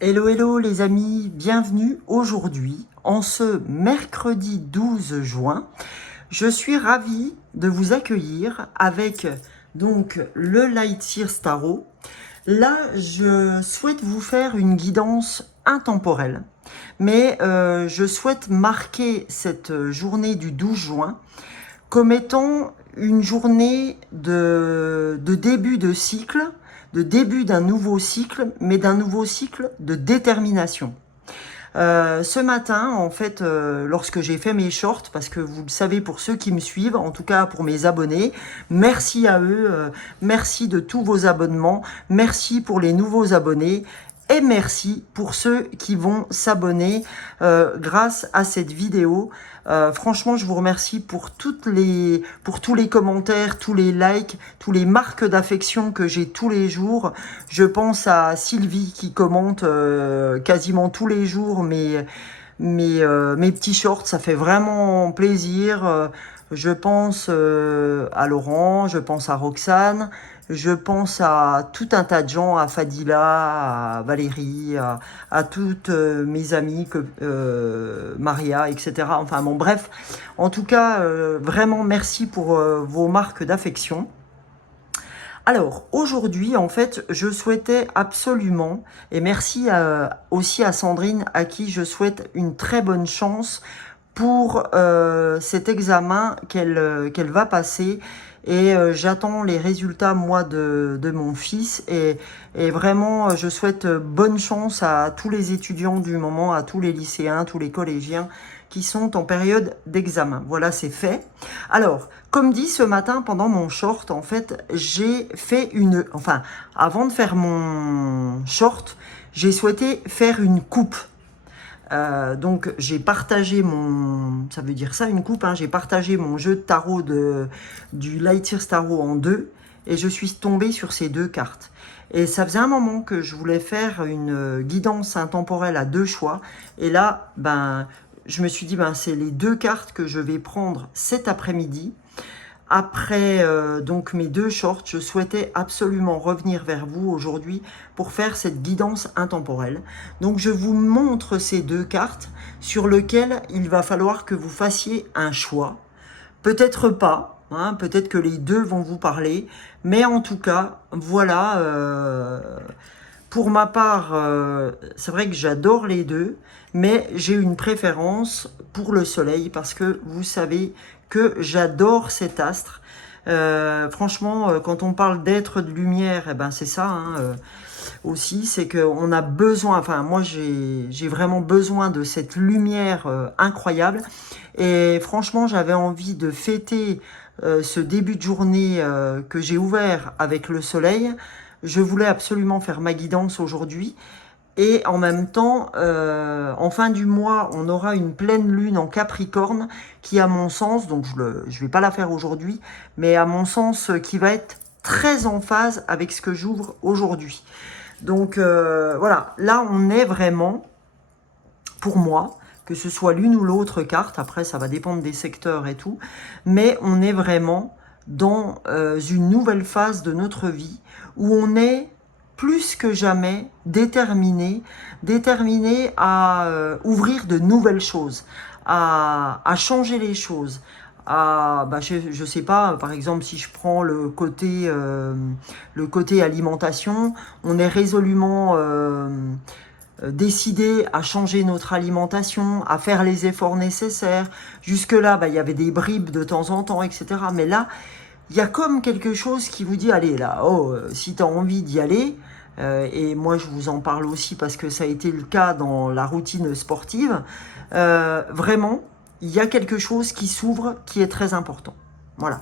Hello, hello les amis, bienvenue aujourd'hui, en ce mercredi 12 juin. Je suis ravi de vous accueillir avec donc le Lightyear Tarot. Là, je souhaite vous faire une guidance intemporelle, mais je souhaite marquer cette journée du 12 juin comme étant une journée de début de cycle, de début d'un nouveau cycle, mais d'un nouveau cycle de détermination. Ce matin, en fait, lorsque j'ai fait mes shorts, parce que vous le savez pour ceux qui me suivent, en tout cas pour mes abonnés, merci à eux, merci de tous vos abonnements, merci pour les nouveaux abonnés, et merci pour ceux qui vont s'abonner grâce à cette vidéo. Franchement, je vous remercie pour tous les commentaires, tous les likes, tous les marques d'affection que j'ai tous les jours. Je pense à Sylvie qui commente quasiment tous les jours mes petits shorts. Ça fait vraiment plaisir. Je pense à Laurent, je pense à Roxane, je pense à tout un tas de gens, à Fadila, à Valérie, à toutes mes amies, Maria, etc. Enfin bon, bref. En tout cas, vraiment merci pour vos marques d'affection. Alors, aujourd'hui, en fait, je souhaitais absolument, et merci aussi à Sandrine, à qui je souhaite une très bonne chance pour cet examen qu'elle va passer. Et j'attends les résultats, moi, de mon fils. Et vraiment, je souhaite bonne chance à tous les étudiants du moment, à tous les lycéens, tous les collégiens qui sont en période d'examen. Voilà, c'est fait. Alors, comme dit ce matin pendant mon short, en fait, j'ai fait une... Enfin, avant de faire mon short, j'ai souhaité faire une coupe. Donc j'ai partagé mon, ça veut dire ça une coupe, hein, j'ai partagé mon jeu de tarot du Lightyear Tarot en deux et je suis tombée sur ces deux cartes. Et ça faisait un moment que je voulais faire une guidance intemporelle à deux choix. Et là, ben, je me suis dit, ben, c'est les deux cartes que je vais prendre cet après-midi. Après donc mes deux shorts, je souhaitais absolument revenir vers vous aujourd'hui pour faire cette guidance intemporelle. Donc je vous montre ces deux cartes sur lesquelles il va falloir que vous fassiez un choix. Peut-être pas, hein, peut-être que les deux vont vous parler, mais en tout cas, voilà. Pour ma part, c'est vrai que j'adore les deux, mais j'ai une préférence pour le soleil parce que vous savez que j'adore cet astre. Franchement, quand on parle d'être de lumière, eh ben c'est ça hein, aussi, c'est qu'on a besoin, enfin moi j'ai vraiment besoin de cette lumière incroyable. Et franchement, j'avais envie de fêter ce début de journée que j'ai ouvert avec le soleil. Je voulais absolument faire ma guidance aujourd'hui. Et en même temps, en fin du mois, on aura une pleine lune en Capricorne qui, à mon sens, donc je vais pas la faire aujourd'hui, mais à mon sens, qui va être très en phase avec ce que j'ouvre aujourd'hui. Donc voilà, là on est vraiment, pour moi, que ce soit l'une ou l'autre carte, après ça va dépendre des secteurs et tout, mais on est vraiment dans une nouvelle phase de notre vie où on est plus que jamais déterminé à ouvrir de nouvelles choses, à changer les choses. Je sais pas, par exemple, si je prends le côté alimentation, on est résolument décidé à changer notre alimentation, à faire les efforts nécessaires. Jusque-là, il y avait des bribes de temps en temps, etc. Mais là, il y a comme quelque chose qui vous dit, allez là, si tu as envie d'y aller, et moi je vous en parle aussi parce que ça a été le cas dans la routine sportive, vraiment, il y a quelque chose qui s'ouvre qui est très important. Voilà.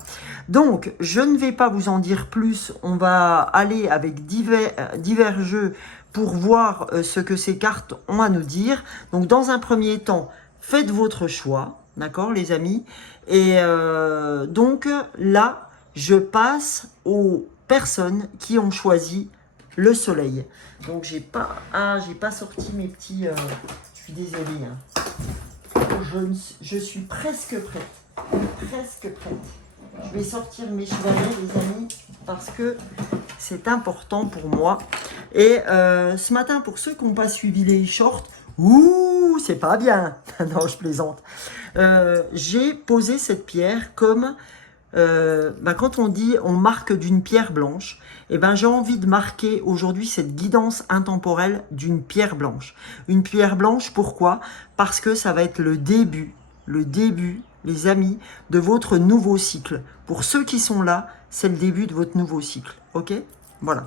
Donc, je ne vais pas vous en dire plus, on va aller avec divers jeux pour voir ce que ces cartes ont à nous dire. Donc, dans un premier temps, faites votre choix, d'accord les amis. Et donc, là, je passe aux personnes qui ont choisi le soleil. Donc, j'ai pas sorti mes petits... je suis désolée. Hein. Je suis presque prête. Presque prête. Je vais sortir mes chevalets, les amis, parce que c'est important pour moi. Et ce matin, pour ceux qui n'ont pas suivi les shorts, ouh, c'est pas bien. Non, je plaisante. J'ai posé cette pierre comme quand on dit on marque d'une pierre blanche, et j'ai envie de marquer aujourd'hui cette guidance intemporelle d'une pierre blanche. Une pierre blanche, pourquoi? Parce que ça va être le début, les amis, de votre nouveau cycle. Pour ceux qui sont là, c'est le début de votre nouveau cycle. Ok? Voilà.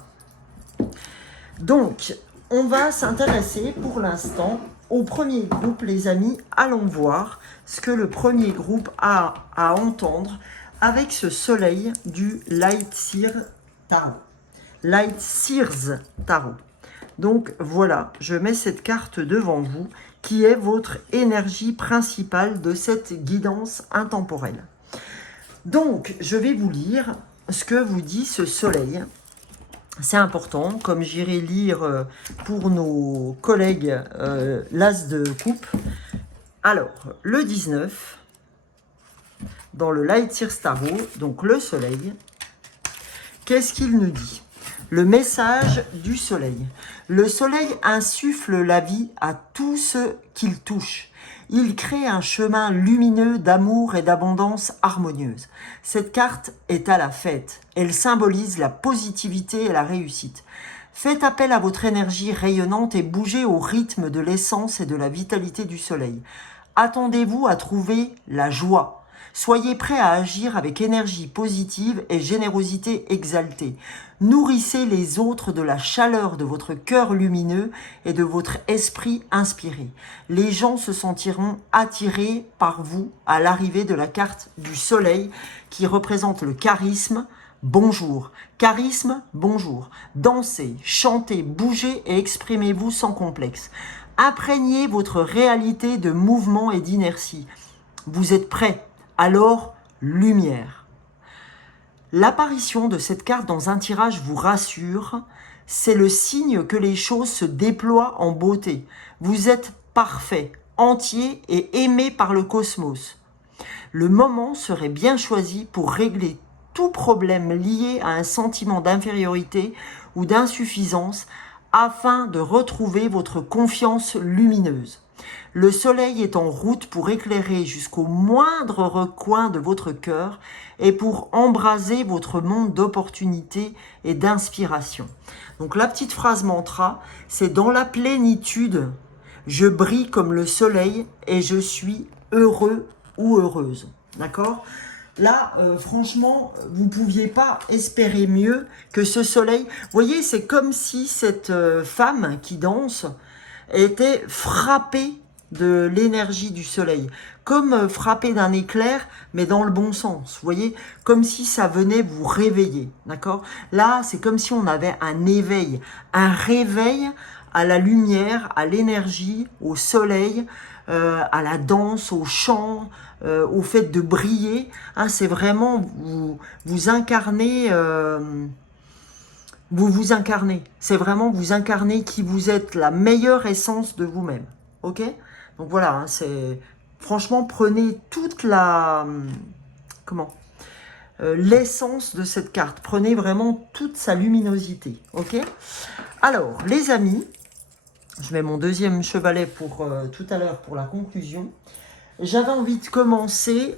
Donc, on va s'intéresser pour l'instant au premier groupe, les amis. Allons voir ce que le premier groupe a à entendre avec ce soleil du Light Sears Tarot. Light Sears Tarot. Donc voilà, je mets cette carte devant vous qui est votre énergie principale de cette guidance intemporelle. Donc, je vais vous lire ce que vous dit ce soleil. C'est important, comme j'irai lire pour nos collègues l'As de coupe. Alors, le 19, dans le Light Sears Tarot, donc le soleil, qu'est-ce qu'il nous dit? Le message du soleil. Le soleil insuffle la vie à tout ce qu'il touche. Il crée un chemin lumineux d'amour et d'abondance harmonieuse. Cette carte est à la fête. Elle symbolise la positivité et la réussite. Faites appel à votre énergie rayonnante et bougez au rythme de l'essence et de la vitalité du soleil. Attendez-vous à trouver la joie. Soyez prêts à agir avec énergie positive et générosité exaltée. Nourrissez les autres de la chaleur de votre cœur lumineux et de votre esprit inspiré. Les gens se sentiront attirés par vous à l'arrivée de la carte du soleil qui représente le charisme. Bonjour. Charisme, bonjour. Dansez, chantez, bougez et exprimez-vous sans complexe. Imprégnez votre réalité de mouvement et d'inertie. Vous êtes prêts? Alors, lumière. L'apparition de cette carte dans un tirage vous rassure, c'est le signe que les choses se déploient en beauté. Vous êtes parfait, entier et aimé par le cosmos. Le moment serait bien choisi pour régler tout problème lié à un sentiment d'infériorité ou d'insuffisance afin de retrouver votre confiance lumineuse. Le soleil est en route pour éclairer jusqu'au moindre recoin de votre cœur et pour embraser votre monde d'opportunités et d'inspiration. Donc la petite phrase mantra, c'est dans la plénitude, je brille comme le soleil et je suis heureux ou heureuse. D'accord ? Là, franchement, vous ne pouviez pas espérer mieux que ce soleil. Vous voyez, c'est comme si cette femme qui danse était frappée de l'énergie du soleil, comme frappée d'un éclair, mais dans le bon sens, vous voyez, comme si ça venait vous réveiller, d'accord? Là, c'est comme si on avait un éveil, un réveil à la lumière, à l'énergie, au soleil, à la danse, au chant, au fait de briller. Hein, c'est vraiment, vous incarnez... vous incarnez, c'est vraiment vous incarnez qui vous êtes, la meilleure essence de vous-même, ok? Donc voilà, hein, c'est franchement prenez toute la l'essence de cette carte, prenez vraiment toute sa luminosité, ok? Alors les amis, je mets mon deuxième chevalet pour tout à l'heure pour la conclusion. J'avais envie de commencer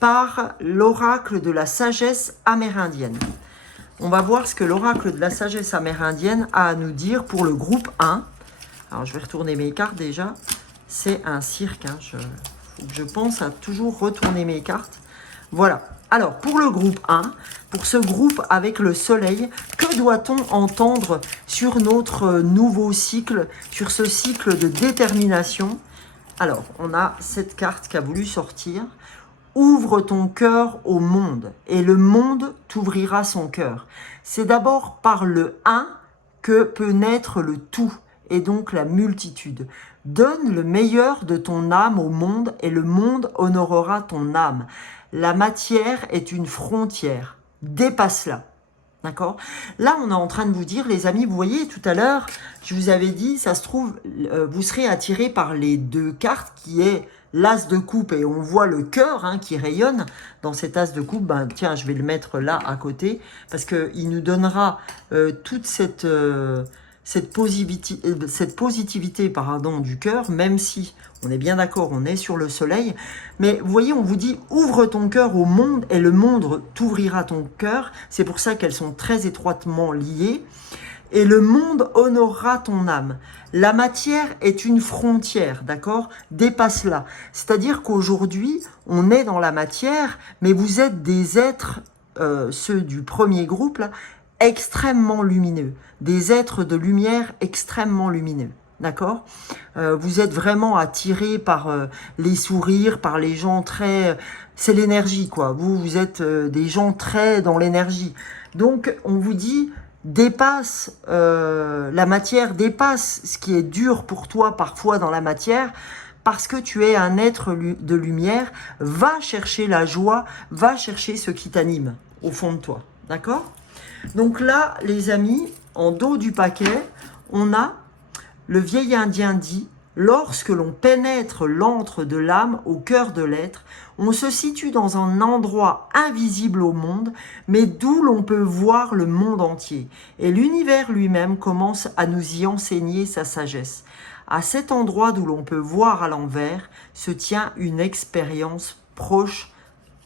par l'oracle de la sagesse amérindienne. On va voir ce que l'oracle de la sagesse amérindienne a à nous dire pour le groupe 1. Alors, je vais retourner mes cartes déjà. C'est un cirque. Hein. Je pense à toujours retourner mes cartes. Voilà. Alors, pour le groupe 1, pour ce groupe avec le soleil, que doit-on entendre sur notre nouveau cycle, sur ce cycle de détermination? Alors, on a cette carte qui a voulu sortir. Ouvre ton cœur au monde et le monde t'ouvrira son cœur. C'est d'abord par le un que peut naître le tout et donc la multitude. Donne le meilleur de ton âme au monde et le monde honorera ton âme. La matière est une frontière. Dépasse-la. D'accord? Là, on est en train de vous dire, les amis, vous voyez, tout à l'heure, je vous avais dit, ça se trouve, vous serez attirés par les deux cartes qui est l'as de coupe et on voit le cœur hein, qui rayonne dans cet as de coupe. Ben, tiens, je vais le mettre là à côté parce qu'il nous donnera toute cette positivité pardon, du cœur, même si on est bien d'accord, on est sur le soleil. Mais vous voyez, on vous dit ouvre ton cœur au monde et le monde t'ouvrira ton cœur. C'est pour ça qu'elles sont très étroitement liées. Et le monde honorera ton âme. La matière est une frontière, d'accord? Dépasse-la. C'est-à-dire qu'aujourd'hui, on est dans la matière, mais vous êtes des êtres, ceux du premier groupe, là, extrêmement lumineux. Des êtres de lumière extrêmement lumineux. D'accord? Vous êtes vraiment attirés par les sourires, par les gens très... c'est l'énergie, quoi. Vous êtes des gens très dans l'énergie. Donc, on vous dit... dépasse la matière, dépasse ce qui est dur pour toi parfois dans la matière, parce que tu es un être de lumière, va chercher la joie, va chercher ce qui t'anime au fond de toi, d'accord? Donc là, les amis, en dos du paquet, on a le vieil indien dit, lorsque l'on pénètre l'antre de l'âme au cœur de l'être, on se situe dans un endroit invisible au monde, mais d'où l'on peut voir le monde entier. Et l'univers lui-même commence à nous y enseigner sa sagesse. À cet endroit d'où l'on peut voir à l'envers, se tient une expérience proche,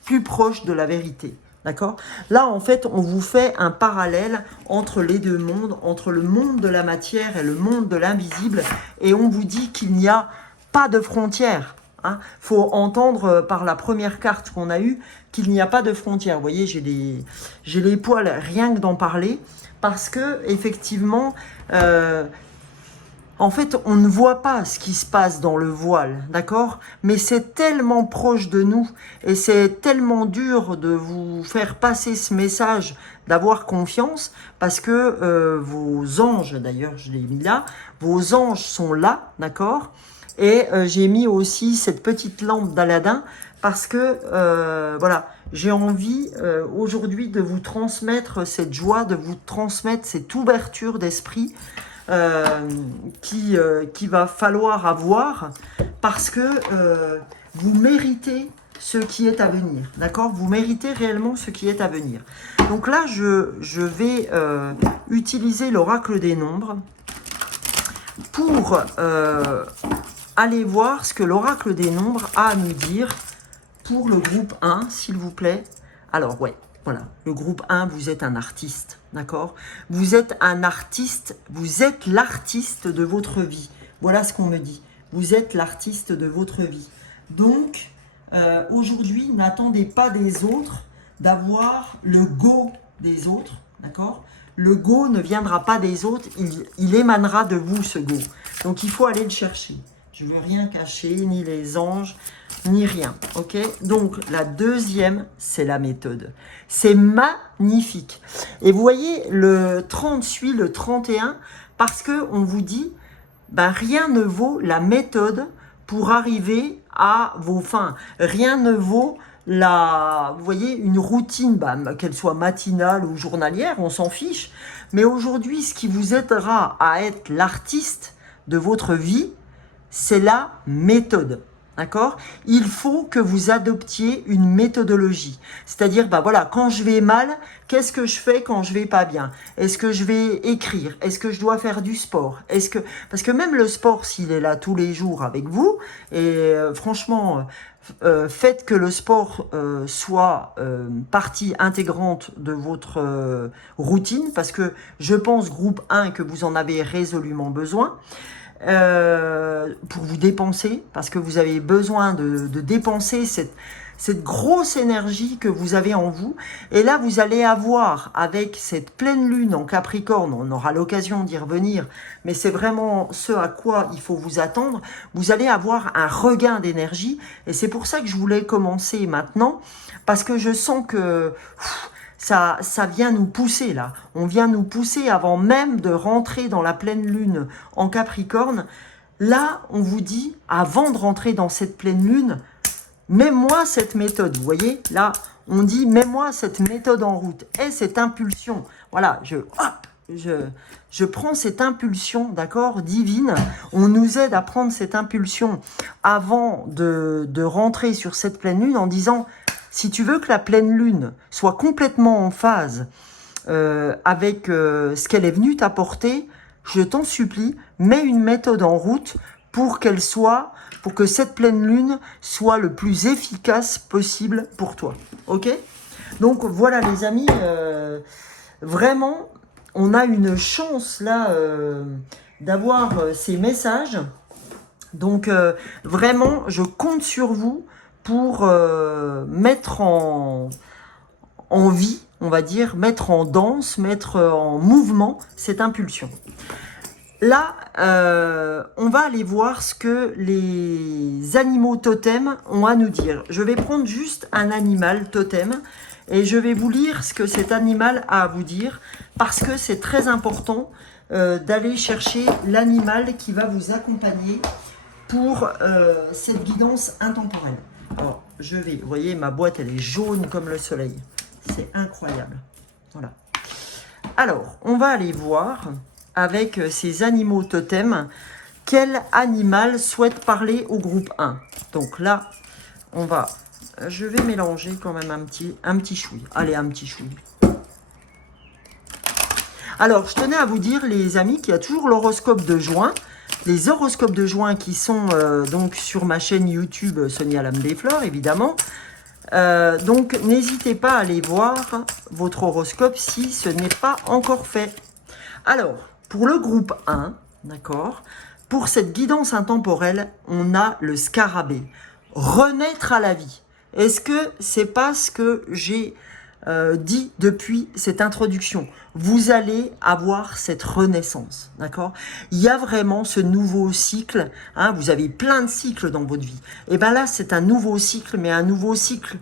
plus proche de la vérité. D'accord? Là, en fait, on vous fait un parallèle entre les deux mondes, entre le monde de la matière et le monde de l'invisible, et on vous dit qu'il n'y a pas de frontières. Hein. Faut entendre par la première carte qu'on a eue qu'il n'y a pas de frontières. Vous voyez, j'ai les poils rien que d'en parler, parce que effectivement, en fait, on ne voit pas ce qui se passe dans le voile, d'accord? Mais c'est tellement proche de nous et c'est tellement dur de vous faire passer ce message d'avoir confiance parce que vos anges, d'ailleurs, je l'ai mis là, vos anges sont là, d'accord? Et j'ai mis aussi cette petite lampe d'Aladin parce que, voilà, j'ai envie aujourd'hui de vous transmettre cette joie, de vous transmettre cette ouverture d'esprit qui va falloir avoir parce que vous méritez ce qui est à venir, d'accord? Vous méritez réellement ce qui est à venir. Donc là, je vais utiliser l'oracle des nombres pour aller voir ce que l'oracle des nombres a à nous dire pour le groupe 1, s'il vous plaît. Alors, ouais. Voilà, le groupe 1, vous êtes un artiste, d'accord? Vous êtes un artiste, vous êtes l'artiste de votre vie. Voilà ce qu'on me dit. Vous êtes l'artiste de votre vie. Donc, aujourd'hui, n'attendez pas des autres d'avoir le go des autres, d'accord? Le go ne viendra pas des autres, il émanera de vous, ce go. Donc, il faut aller le chercher. Je ne veux rien cacher, ni les anges, ni rien, ok? Donc, la deuxième, c'est la méthode. C'est magnifique. Et vous voyez, le 30 suit le 31 parce qu'on vous dit, ben, rien ne vaut la méthode pour arriver à vos fins. Rien ne vaut vous voyez, une routine, ben, qu'elle soit matinale ou journalière, on s'en fiche. Mais aujourd'hui, ce qui vous aidera à être l'artiste de votre vie, c'est la méthode. D'accord? Il faut que vous adoptiez une méthodologie. C'est-à-dire, bah voilà, quand je vais mal, qu'est-ce que je fais quand je vais pas bien? Est-ce que je vais écrire? Est-ce que je dois faire du sport? Parce que même le sport, s'il est là tous les jours avec vous, et franchement, faites que le sport soit partie intégrante de votre routine, parce que je pense, groupe 1, que vous en avez résolument besoin. Pour vous dépenser, parce que vous avez besoin de dépenser cette grosse énergie que vous avez en vous. Et là, vous allez avoir, avec cette pleine lune en Capricorne, on aura l'occasion d'y revenir, mais c'est vraiment ce à quoi il faut vous attendre, vous allez avoir un regain d'énergie. Et c'est pour ça que je voulais commencer maintenant, parce que je sens que... Ça vient nous pousser là, on vient nous pousser avant même de rentrer dans la pleine lune en Capricorne. Là, on vous dit, avant de rentrer dans cette pleine lune, mets-moi cette méthode, vous voyez, là, on dit, mets-moi cette méthode en route, et cette impulsion, voilà, je prends cette impulsion, d'accord, divine. On nous aide à prendre cette impulsion avant de rentrer sur cette pleine lune en disant, si tu veux que la pleine lune soit complètement en phase avec ce qu'elle est venue t'apporter, je t'en supplie, mets une méthode en route pour pour que cette pleine lune soit le plus efficace possible pour toi. Ok? Donc voilà les amis, vraiment, on a une chance là d'avoir ces messages. Donc vraiment, je compte sur vous pour mettre en vie, on va dire, mettre en danse, mettre en mouvement cette impulsion. Là, on va aller voir ce que les animaux totems ont à nous dire. Je vais prendre juste un animal totem et je vais vous lire ce que cet animal a à vous dire parce que c'est très important d'aller chercher l'animal qui va vous accompagner pour cette guidance intemporelle. Alors, vous voyez, ma boîte, elle est jaune comme le soleil. C'est incroyable. Voilà. Alors, on va aller voir avec ces animaux totems quel animal souhaite parler au groupe 1. Donc là, je vais mélanger quand même un petit chouille. Allez, un petit chouille. Alors, je tenais à vous dire, les amis, qu'il y a toujours l'horoscope de juin. Les horoscopes de juin qui sont donc sur ma chaîne YouTube Sonia Lame des Fleurs, évidemment. Donc, n'hésitez pas à aller voir votre horoscope si ce n'est pas encore fait. Alors, pour le groupe 1, d'accord, pour cette guidance intemporelle, on a le scarabée. Renaître à la vie. Est-ce que c'est pas ce que j'ai dit depuis cette introduction? Vous allez avoir cette renaissance, d'accord? Il y a vraiment ce nouveau cycle, hein, vous avez plein de cycles dans votre vie. Et bien là, c'est un nouveau cycle, mais un nouveau cycle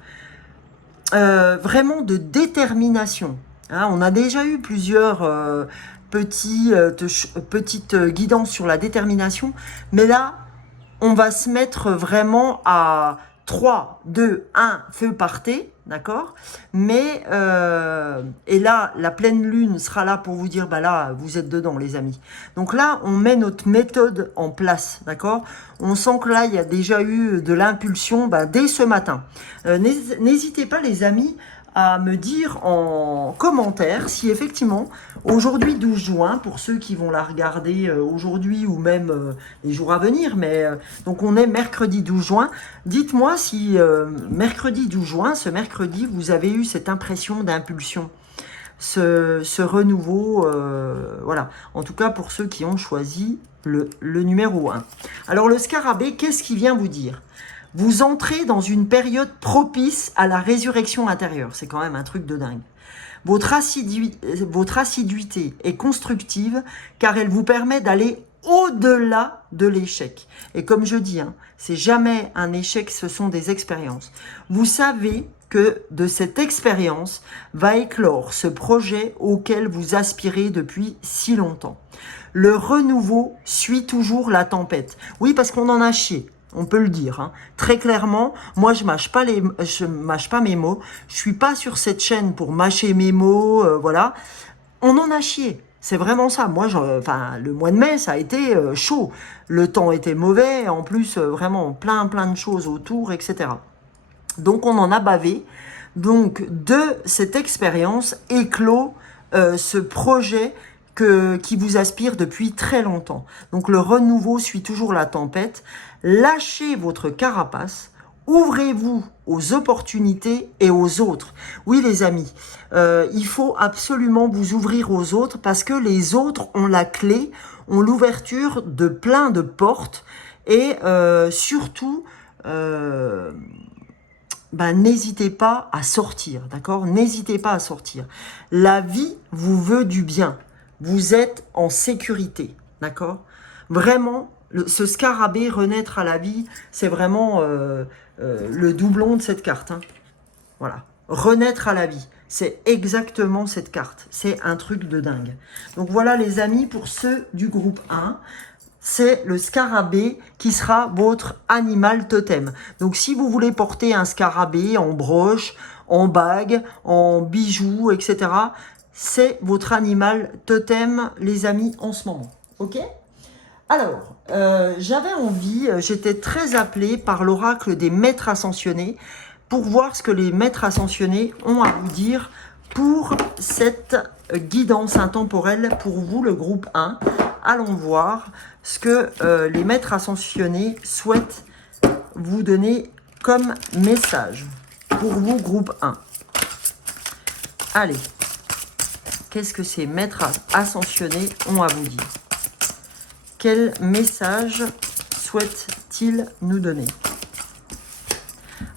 vraiment de détermination. Hein, on a déjà eu plusieurs petites guidances sur la détermination, mais là, on va se mettre vraiment à 3, 2, 1, feu partez, d'accord? Mais, et là, la pleine lune sera là pour vous dire, bah là, vous êtes dedans, les amis. Donc là, on met notre méthode en place, d'accord? On sent que là, il y a déjà eu de l'impulsion dès ce matin. N'hésitez pas, les amis, à me dire en commentaire si effectivement, aujourd'hui 12 juin, pour ceux qui vont la regarder aujourd'hui ou même les jours à venir, mais donc on est mercredi 12 juin, dites-moi si mercredi 12 juin, ce mercredi, vous avez eu cette impression d'impulsion, ce renouveau, voilà, en tout cas pour ceux qui ont choisi le numéro 1. Alors le scarabée, qu'est-ce qu'il vient vous dire? Vous entrez dans une période propice à la résurrection intérieure. C'est quand même un truc de dingue. Votre assiduité est constructive car elle vous permet d'aller au-delà de l'échec. Et comme je dis, hein, c'est jamais un échec, ce sont des expériences. Vous savez que de cette expérience va éclore ce projet auquel vous aspirez depuis si longtemps. Le renouveau suit toujours la tempête. Oui, parce qu'on en a chié. On peut le dire, hein. Très clairement. Moi, je mâche pas mes mots. Je suis pas sur cette chaîne pour mâcher mes mots, voilà. On en a chié. C'est vraiment ça. Moi, le mois de mai, ça a été chaud. Le temps était mauvais. En plus, vraiment plein de choses autour, etc. Donc, on en a bavé. Donc, de cette expérience éclot ce projet qui vous aspire depuis très longtemps. Donc, le renouveau suit toujours la tempête. Lâchez votre carapace, ouvrez-vous aux opportunités et aux autres. Oui les amis, il faut absolument vous ouvrir aux autres parce que les autres ont la clé, ont l'ouverture de plein de portes et surtout, n'hésitez pas à sortir, d'accord? N'hésitez pas à sortir. La vie vous veut du bien, vous êtes en sécurité, d'accord? Vraiment, ce scarabée, renaître à la vie, c'est vraiment le doublon de cette carte. Hein. Voilà. Renaître à la vie, c'est exactement cette carte. C'est un truc de dingue. Donc voilà les amis, pour ceux du groupe 1, c'est le scarabée qui sera votre animal totem. Donc si vous voulez porter un scarabée en broche, en bague, en bijoux, etc., c'est votre animal totem, les amis, en ce moment. Ok? Alors, j'avais envie, j'étais très appelée par l'oracle des maîtres ascensionnés pour voir ce que les maîtres ascensionnés ont à vous dire pour cette guidance intemporelle pour vous, le groupe 1. Allons voir ce que les maîtres ascensionnés souhaitent vous donner comme message pour vous, groupe 1. Allez, qu'est-ce que ces maîtres ascensionnés ont à vous dire? Quel message souhaitent-ils nous donner?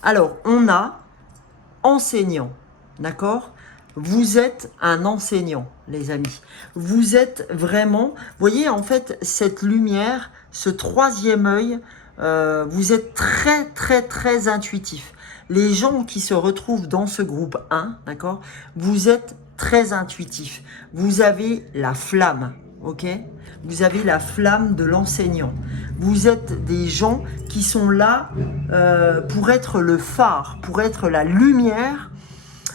Alors, on a enseignant, d'accord? Vous êtes un enseignant, les amis. Vous êtes vraiment, vous voyez, en fait, cette lumière, ce troisième œil, vous êtes très, très, très intuitif. Les gens qui se retrouvent dans ce groupe 1, d'accord? Vous êtes très intuitif. Vous avez la flamme, ok? Vous avez la flamme de l'enseignant. Vous êtes des gens qui sont là pour être le phare, pour être la lumière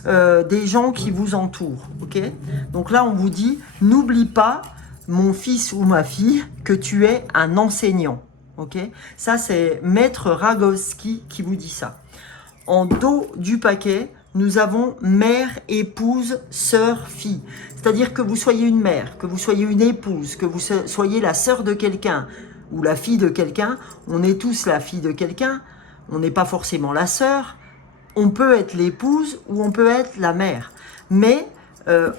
des gens qui vous entourent. Ok? Donc là, on vous dit, n'oublie pas, mon fils ou ma fille, que tu es un enseignant. Ok? Ça, c'est Maître Ragowski qui vous dit ça. En dos du paquet, nous avons mère, épouse, sœur, fille. C'est-à-dire que vous soyez une mère, que vous soyez une épouse, que vous soyez la sœur de quelqu'un ou la fille de quelqu'un. On est tous la fille de quelqu'un. On n'est pas forcément la sœur. On peut être l'épouse ou on peut être la mère. Mais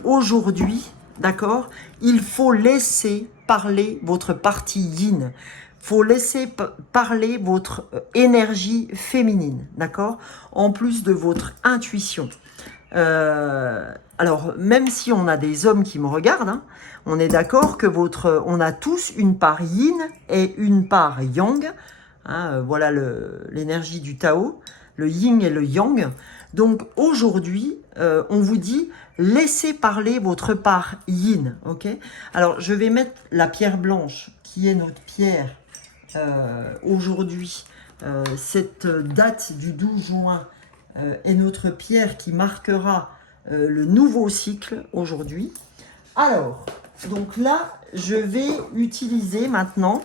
aujourd'hui, d'accord, il faut laisser parler votre partie yin. Il faut laisser parler votre énergie féminine, d'accord? En plus de votre intuition. Alors, même si on a des hommes qui me regardent, hein, on est d'accord que on a tous une part yin et une part yang. Hein, voilà l'énergie du Tao, le yin et le yang. Donc aujourd'hui, on vous dit, laissez parler votre part yin. Ok? Alors, je vais mettre la pierre blanche, qui est notre pierre aujourd'hui. Cette date du 12 juin est notre pierre qui marquera le nouveau cycle aujourd'hui. Alors, donc là, je vais utiliser maintenant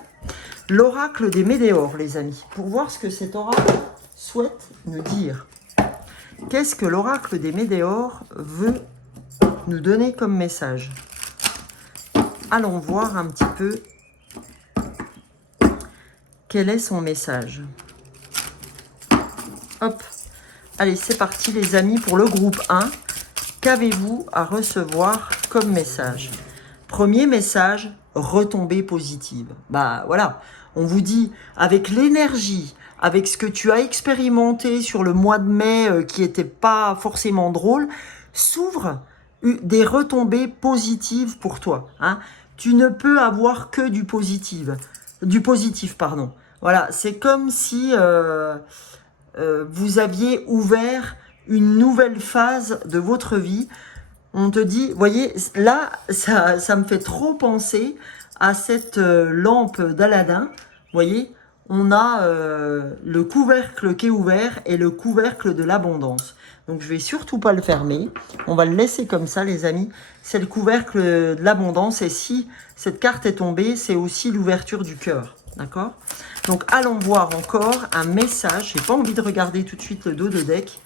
l'oracle des météores, les amis, pour voir ce que cet oracle souhaite nous dire. Qu'est-ce que l'oracle des météores veut nous donner comme message? Allons voir un petit peu quel est son message. Hop, allez, c'est parti les amis pour le groupe 1. Qu'avez-vous à recevoir comme message? Premier message, retombée positive. Bah voilà, on vous dit avec l'énergie, avec ce que tu as expérimenté sur le mois de mai qui n'était pas forcément drôle, s'ouvrent des retombées positives pour toi. Hein. Tu ne peux avoir que du positif. Pardon. Voilà, c'est comme si vous aviez ouvert une nouvelle phase de votre vie. On te dit, voyez, là, ça me fait trop penser à cette lampe d'Aladin. Voyez, on a le couvercle qui est ouvert et le couvercle de l'abondance. Donc, je vais surtout pas le fermer. On va le laisser comme ça, les amis. C'est le couvercle de l'abondance. Et si cette carte est tombée, c'est aussi l'ouverture du cœur. D'accord? Donc, allons voir encore un message. J'ai pas envie de regarder tout de suite le dos de deck.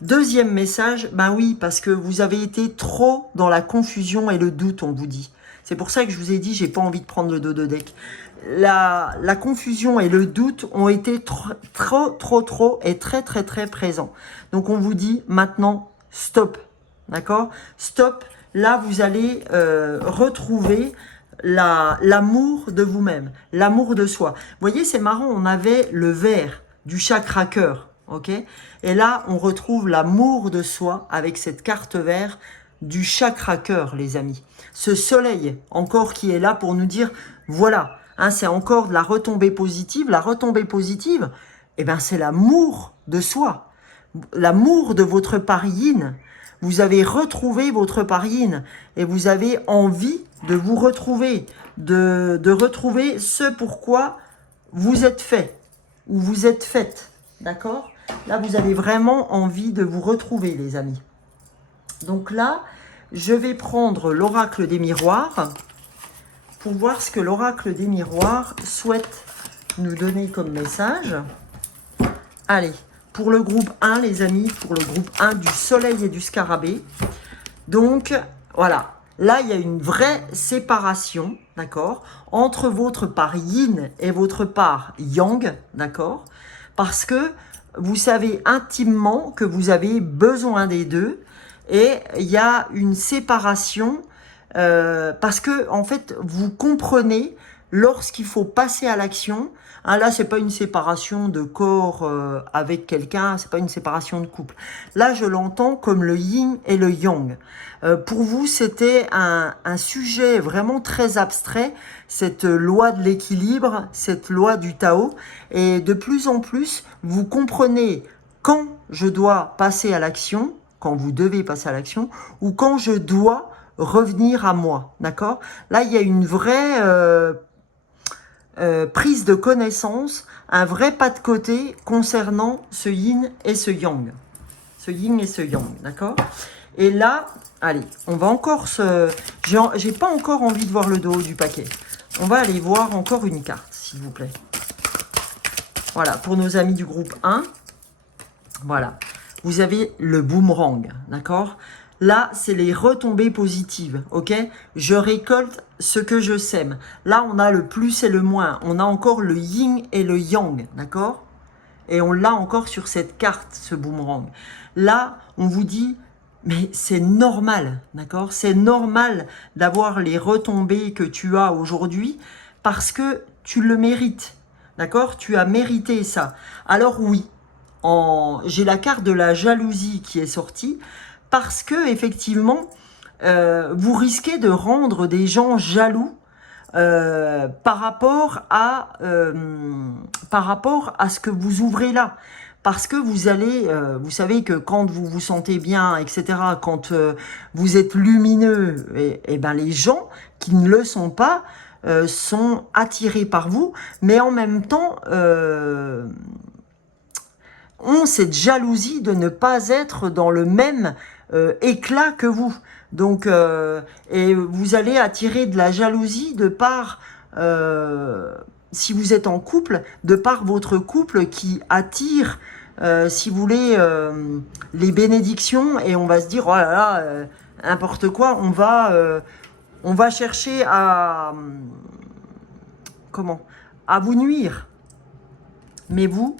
Deuxième message, ben oui, parce que vous avez été trop dans la confusion et le doute, on vous dit. C'est pour ça que je vous ai dit, j'ai pas envie de prendre le dos de deck. La confusion et le doute ont été trop et très présents. Donc on vous dit maintenant, stop, d'accord? Stop, là vous allez retrouver l'amour de vous-même, l'amour de soi. Vous voyez, c'est marrant, on avait le vert du chakra cœur, ok? Et là, on retrouve l'amour de soi avec cette carte verte du chakra cœur, les amis. Ce soleil, encore qui est là pour nous dire, voilà, hein, c'est encore de la retombée positive. La retombée positive, eh ben, c'est l'amour de soi, l'amour de votre part yin. Vous avez retrouvé votre part yin et vous avez envie de vous retrouver, de retrouver ce pourquoi vous êtes fait ou vous êtes faite, d'accord? Là, vous avez vraiment envie de vous retrouver, les amis. Donc là, je vais prendre l'oracle des miroirs pour voir ce que l'oracle des miroirs souhaite nous donner comme message. Allez, pour le groupe 1, les amis, pour le groupe 1 du soleil et du scarabée. Donc, voilà. Là, il y a une vraie séparation, d'accord, entre votre part yin et votre part yang, d'accord, parce que vous savez intimement que vous avez besoin des deux et il y a une séparation parce que, en fait, vous comprenez lorsqu'il faut passer à l'action. Hein, là, c'est pas une séparation de corps avec quelqu'un, c'est pas une séparation de couple. Là, je l'entends comme le yin et le yang. Pour vous, c'était un sujet vraiment très abstrait, cette loi de l'équilibre, cette loi du Tao. Et de plus en plus, vous comprenez quand je dois passer à l'action, quand vous devez passer à l'action, ou quand je dois revenir à moi. D'accord? Là, il y a une vraie prise de connaissance, un vrai pas de côté concernant ce yin et ce yang. Ce yin et ce yang, d'accord? Et là, allez, on va encore se... J'ai pas encore envie de voir le dos du paquet. On va aller voir encore une carte, s'il vous plaît. Voilà, pour nos amis du groupe 1. Voilà, vous avez le boomerang, d'accord? Là, c'est les retombées positives, ok? Je récolte ce que je sème. Là, on a le plus et le moins. On a encore le yin et le yang, d'accord? Et on l'a encore sur cette carte, ce boomerang. Là, on vous dit, mais c'est normal, d'accord? C'est normal d'avoir les retombées que tu as aujourd'hui parce que tu le mérites, d'accord? Tu as mérité ça. Alors oui, j'ai la carte de la jalousie qui est sortie. Parce que effectivement, vous risquez de rendre des gens jaloux par rapport à ce que vous ouvrez là. Parce que vous allez, vous savez que quand vous vous sentez bien, etc., quand vous êtes lumineux, et ben les gens qui ne le sont pas sont attirés par vous, mais en même temps ont cette jalousie de ne pas être dans le même éclat que vous. Donc, et vous allez attirer de la jalousie de par, si vous êtes en couple, de par votre couple qui attire, si vous voulez, les bénédictions, et on va se dire, oh là là, n'importe quoi, on va chercher à, comment, à vous nuire. Mais vous,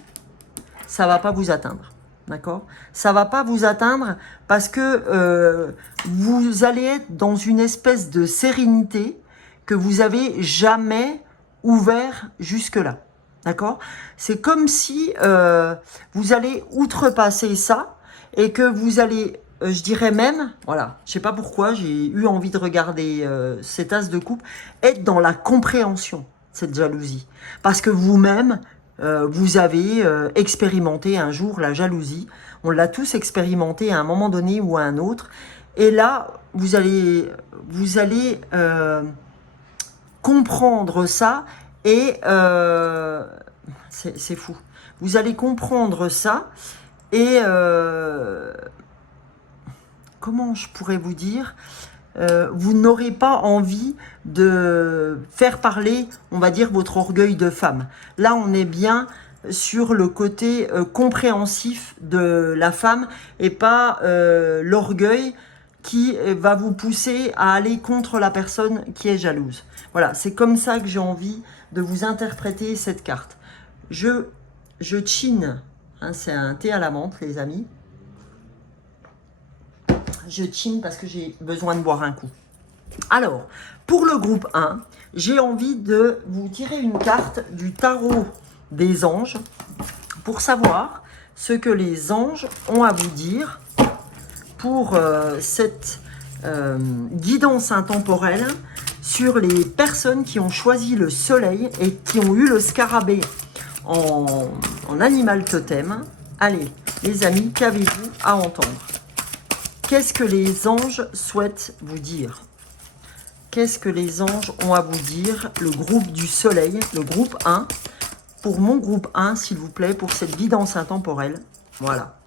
ça va pas vous atteindre. D'accord? Ça va pas vous atteindre parce que vous allez être dans une espèce de sérénité que vous avez jamais ouvert jusque-là. D'accord? C'est comme si vous allez outrepasser ça et que vous allez, je dirais même, voilà, je sais pas pourquoi, j'ai eu envie de regarder cet as de coupe, être dans la compréhension, cette jalousie. Parce que vous-même, vous avez expérimenté un jour la jalousie. On l'a tous expérimenté à un moment donné ou à un autre. Et là, vous allez comprendre ça et c'est fou. Vous allez comprendre ça et comment je pourrais vous dire, vous n'aurez pas envie de faire parler, on va dire, votre orgueil de femme. Là, on est bien sur le côté compréhensif de la femme et pas l'orgueil qui va vous pousser à aller contre la personne qui est jalouse. Voilà, c'est comme ça que j'ai envie de vous interpréter cette carte. Je chine, hein, c'est un thé à la menthe, les amis. Je chine parce que j'ai besoin de boire un coup. Alors, pour le groupe 1, j'ai envie de vous tirer une carte du tarot des anges pour savoir ce que les anges ont à vous dire pour cette guidance intemporelle sur les personnes qui ont choisi le soleil et qui ont eu le scarabée en animal totem. Allez, les amis, qu'avez-vous à entendre? Qu'est-ce que les anges souhaitent vous dire? Qu'est-ce que les anges ont à vous dire? Le groupe du soleil, le groupe 1. Pour mon groupe 1, s'il vous plaît, pour cette guidance intemporelle. Voilà.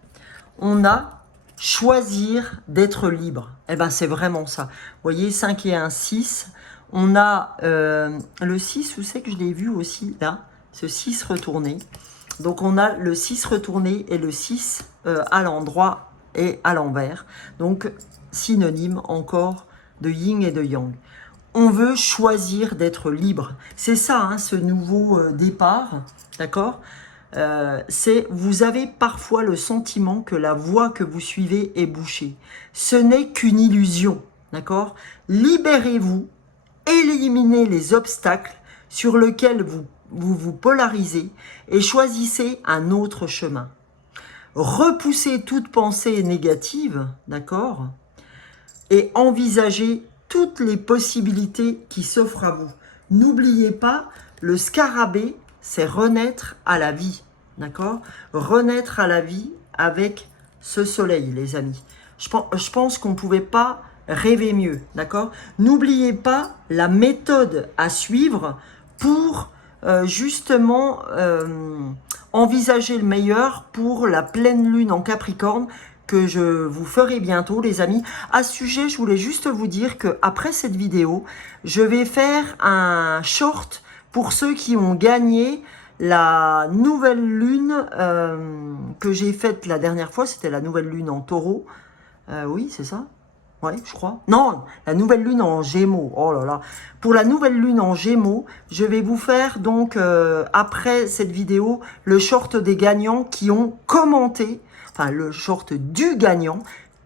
On a choisir d'être libre. Eh ben, c'est vraiment ça. Vous voyez, 5 et 1, 6. On a le 6, où c'est que je l'ai vu aussi, là, ce 6 retourné. Donc, on a le 6 retourné et le 6 à l'endroit et à l'envers. Donc, synonyme encore de yin et de yang. On veut choisir d'être libre. C'est ça, hein, ce nouveau départ, d'accord ? C'est, vous avez parfois le sentiment que la voie que vous suivez est bouchée. Ce n'est qu'une illusion, d'accord ? Libérez-vous, éliminez les obstacles sur lesquels vous polarisez et choisissez un autre chemin. Repoussez toute pensée négative, d'accord ? Et envisagez toutes les possibilités qui s'offrent à vous. N'oubliez pas, le scarabée, c'est renaître à la vie, d'accord? Renaître à la vie avec ce soleil, les amis. Je pense qu'on ne pouvait pas rêver mieux, d'accord? N'oubliez pas la méthode à suivre pour justement envisager le meilleur pour la pleine lune en Capricorne, que je vous ferai bientôt, les amis. À ce sujet, je voulais juste vous dire que après cette vidéo, je vais faire un short pour ceux qui ont gagné la nouvelle lune que j'ai faite la dernière fois. C'était la nouvelle lune en Taureau. Oui, c'est ça? Ouais, je crois. Non, la nouvelle lune en Gémeaux. Oh là là. Pour la nouvelle lune en Gémeaux, je vais vous faire donc, après cette vidéo, le short des gagnants qui ont commenté, enfin le short du gagnant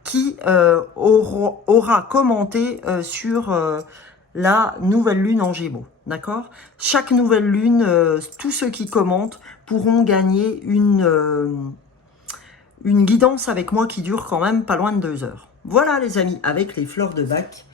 qui aura commenté sur la nouvelle lune en Gémeaux. D'accord? Chaque nouvelle lune, tous ceux qui commentent pourront gagner une guidance avec moi qui dure quand même pas loin de 2 heures. Voilà les amis, avec les fleurs de bac,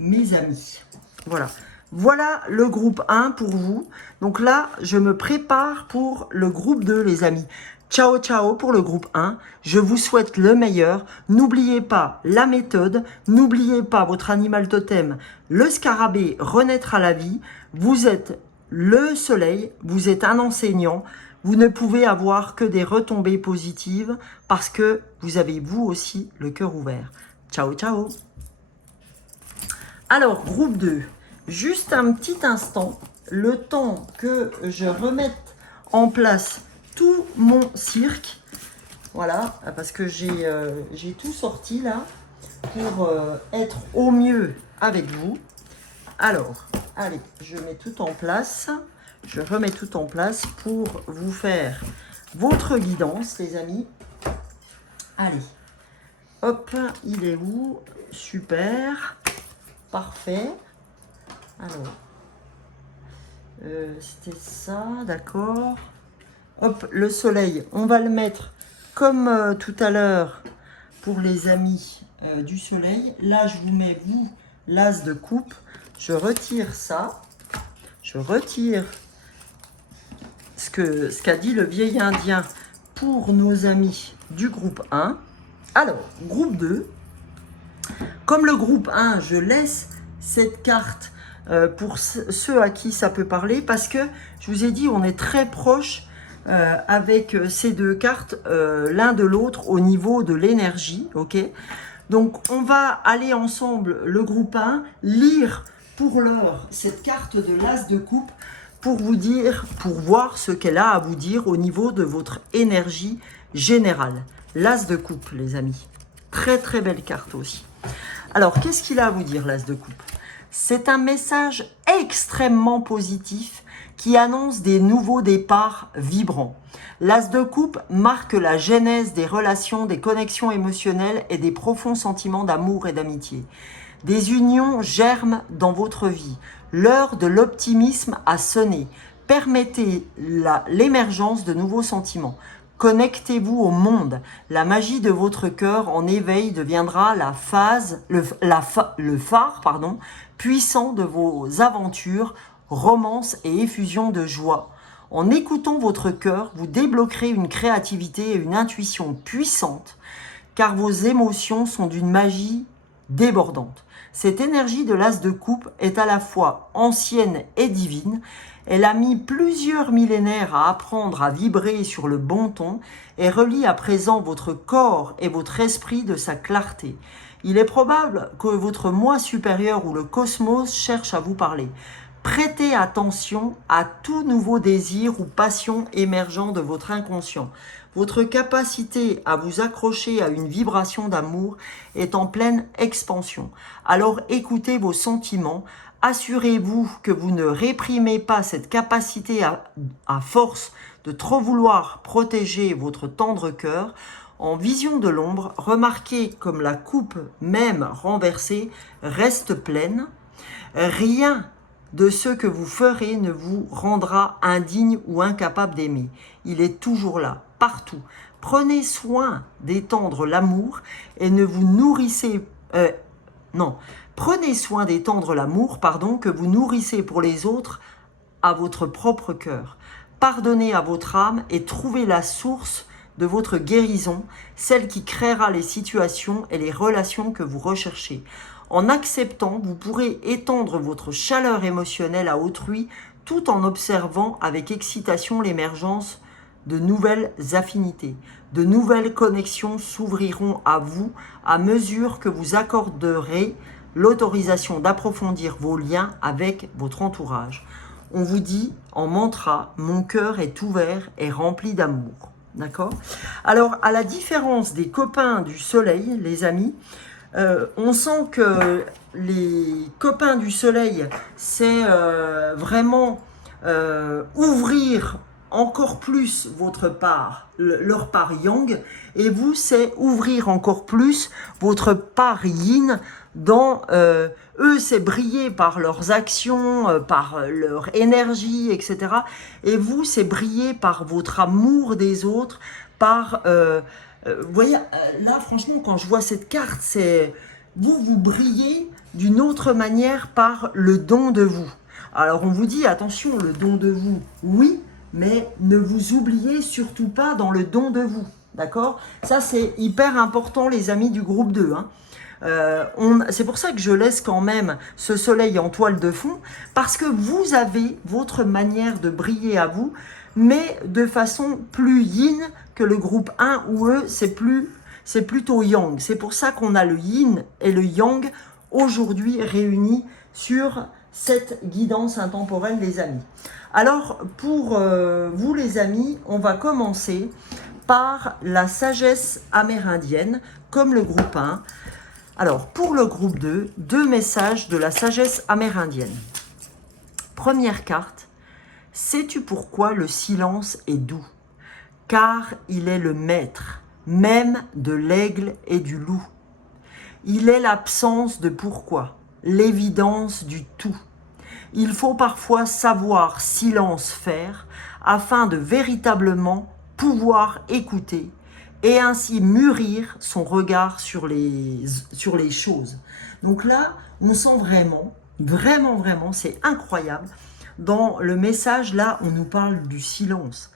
mes amis. Voilà. Voilà le groupe 1 pour vous. Donc là, je me prépare pour le groupe 2, les amis. Ciao, ciao pour le groupe 1. Je vous souhaite le meilleur. N'oubliez pas la méthode. N'oubliez pas votre animal totem, le scarabée, renaître à la vie. Vous êtes le soleil. Vous êtes un enseignant. Vous ne pouvez avoir que des retombées positives parce que vous avez vous aussi le cœur ouvert. Ciao, ciao. Alors, groupe 2. Juste un petit instant, le temps que je remette en place tout mon cirque. Voilà, parce que j'ai tout sorti là pour être au mieux avec vous. Alors, allez, je mets tout en place. Je remets tout en place pour vous faire votre guidance, les amis. Allez, hop, il est où? Super, parfait. Alors, c'était ça, d'accord. Hop, le soleil, on va le mettre comme tout à l'heure pour les amis du soleil. Là, je vous mets, vous, l'as de coupe. Je retire ça. Je retire ce qu'a dit le vieil indien pour nos amis du groupe 1. Alors, groupe 2. Comme le groupe 1, je laisse cette carte pour ceux à qui ça peut parler, parce que je vous ai dit, on est très proche avec ces deux cartes, l'un de l'autre au niveau de l'énergie, ok? Donc, on va aller ensemble, le groupe 1, lire pour l'heure cette carte de l'as de coupe pour vous dire, pour voir ce qu'elle a à vous dire au niveau de votre énergie générale. L'as de coupe, les amis. Très, très belle carte aussi. Alors, qu'est-ce qu'il a à vous dire, l'as de coupe? C'est un message extrêmement positif qui annonce des nouveaux départs vibrants. L'as de coupe marque la genèse des relations, des connexions émotionnelles et des profonds sentiments d'amour et d'amitié. Des unions germent dans votre vie. L'heure de l'optimisme a sonné. Permettez l'émergence de nouveaux sentiments. Connectez-vous au monde. La magie de votre cœur en éveil deviendra le phare puissant de vos aventures, romances et effusions de joie. En écoutant votre cœur, vous débloquerez une créativité et une intuition puissantes, car vos émotions sont d'une magie débordante. Cette énergie de l'as de coupe est à la fois ancienne et divine. Elle a mis plusieurs millénaires à apprendre à vibrer sur le bon ton et relie à présent votre corps et votre esprit de sa clarté. Il est probable que votre moi supérieur ou le cosmos cherche à vous parler. Prêtez attention à tout nouveau désir ou passion émergent de votre inconscient. Votre capacité à vous accrocher à une vibration d'amour est en pleine expansion. Alors écoutez vos sentiments, assurez-vous que vous ne réprimez pas cette capacité à force de trop vouloir protéger votre tendre cœur. En vision de l'ombre, remarquez comme la coupe même renversée reste pleine. Rien de ce que vous ferez ne vous rendra indigne ou incapable d'aimer. Il est toujours là, partout. Prenez soin d'étendre l'amour et ne vous nourrissez... Prenez soin d'étendre l'amour, que vous nourrissez pour les autres à votre propre cœur. Pardonnez à votre âme et trouvez la source de votre guérison, celle qui créera les situations et les relations que vous recherchez. En acceptant, vous pourrez étendre votre chaleur émotionnelle à autrui tout en observant avec excitation l'émergence de nouvelles affinités. De nouvelles connexions s'ouvriront à vous à mesure que vous accorderez l'autorisation d'approfondir vos liens avec votre entourage. On vous dit en mantra, mon cœur est ouvert et rempli d'amour. D'accord? Alors, à la différence des copains du soleil, les amis, on sent que les copains du soleil, c'est vraiment ouvrir encore plus votre part, leur part yang, et vous, c'est ouvrir encore plus votre part yin dans... eux, c'est briller par leurs actions, par leur énergie, etc. Et vous, c'est briller par votre amour des autres, par... vous voyez, là, franchement, quand je vois cette carte, c'est... Vous brillez d'une autre manière par le don de vous. Alors, on vous dit, attention, le don de vous, oui, mais ne vous oubliez surtout pas dans le don de vous. D'accord? Ça, c'est hyper important, les amis du groupe 2. C'est pour ça que je laisse quand même ce soleil en toile de fond, parce que vous avez votre manière de briller à vous, mais de façon plus yin que le groupe 1 où eux, c'est plutôt yang. C'est pour ça qu'on a le yin et le yang aujourd'hui réunis sur cette guidance intemporelle, les amis. Alors, pour vous, les amis, on va commencer par la sagesse amérindienne, comme le groupe 1. Alors, pour le groupe 2, 2 messages de la sagesse amérindienne. Première carte, sais-tu pourquoi le silence est doux? Car il est le maître, même de l'aigle et du loup. Il est l'absence de pourquoi, l'évidence du tout. Il faut parfois savoir silence faire afin de véritablement pouvoir écouter et ainsi mûrir son regard sur les choses. Donc là, on sent vraiment, c'est incroyable. Dans le message, là, on nous parle du silence.